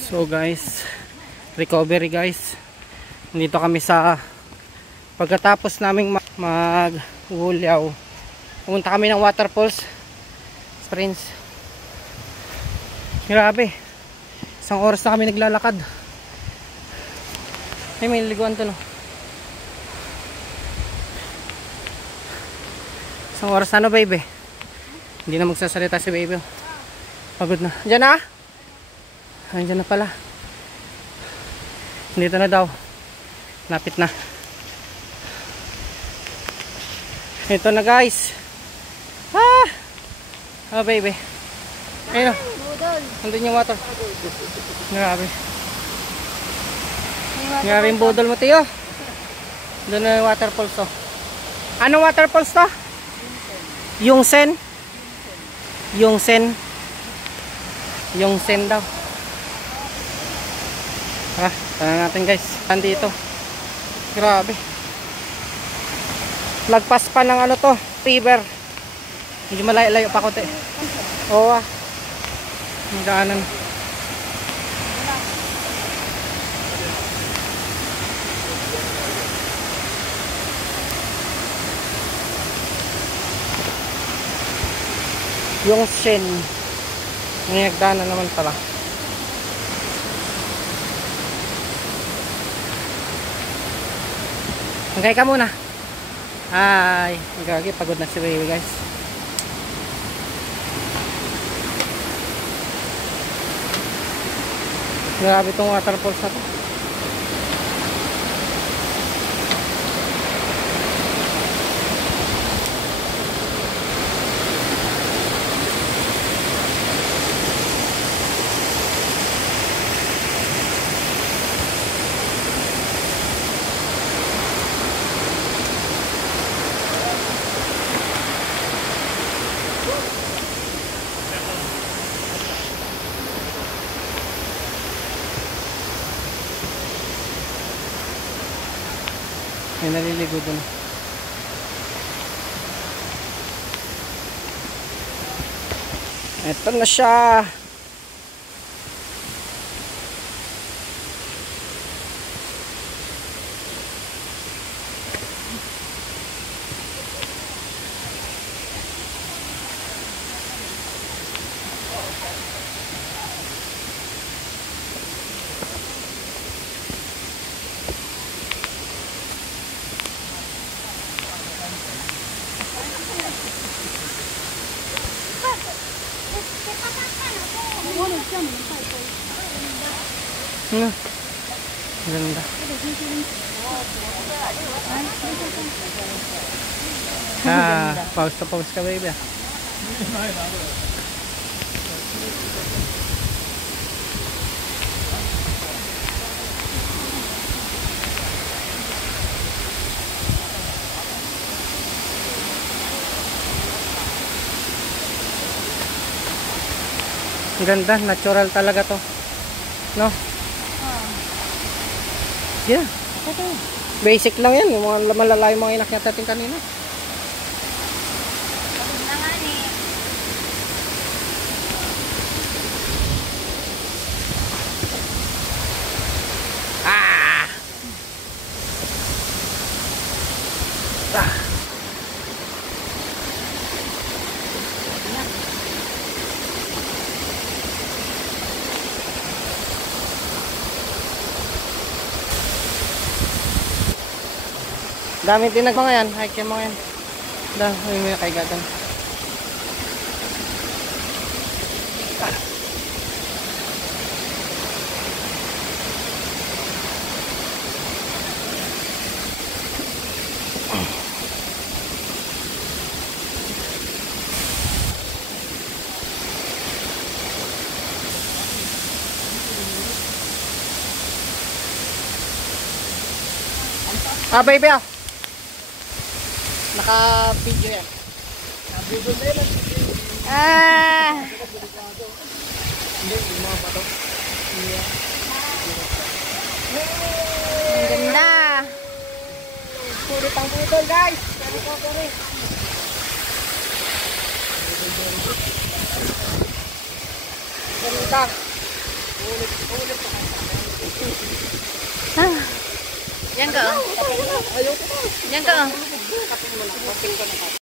So guys, recovery guys. Nandito kami sa pagkatapos naming mag-ulyaw. Pumunta kami ng waterfalls. Springs. Grabe. Isang oras na kami naglalakad. Ay, may liguan to no. Isang oras na no, baby. Hindi na magsasalita si baby. Pagod na. Diyan na? Andiyan na pala. Dito na daw. Lapit na. Ito na guys. Ah! Oh baby. Ayun. Nandun yung water. Grabe. Grabe yung budol mo tiyo. Doon na yung waterfalls to. Anong waterfalls to? Yung Sen. Yung Sen. Yung Sen daw. Tara natin guys. Nandito. Grabe. Lagpas pa ng ano to, river. Medyo malayo-layo pa konti. Oo ah. Ang daanan. Yung Sen. May nagdaanan naman pala. Magkaya ka muna. Ay, gagi, pagod na si baby guys. Grabe itong waterfalls na to. May naliligo doon. Ito na siya. Ganda. Pause to pause ka baby. Ganda, natural talaga to. No? Yeah. Okay. Basic lang yan. Yung mga malalayo mga inakyat natin kanina. Dami din mga yan, hike yung mga yan. May kaigagan. Baby ah. Naka-video yan. Naka-video na yan. Hindi, mga bato. Ang ganda. Sulit ang putol guys. Pero ko kulit. Ganda. Sulit. Ah. Yan ka. Yan ka.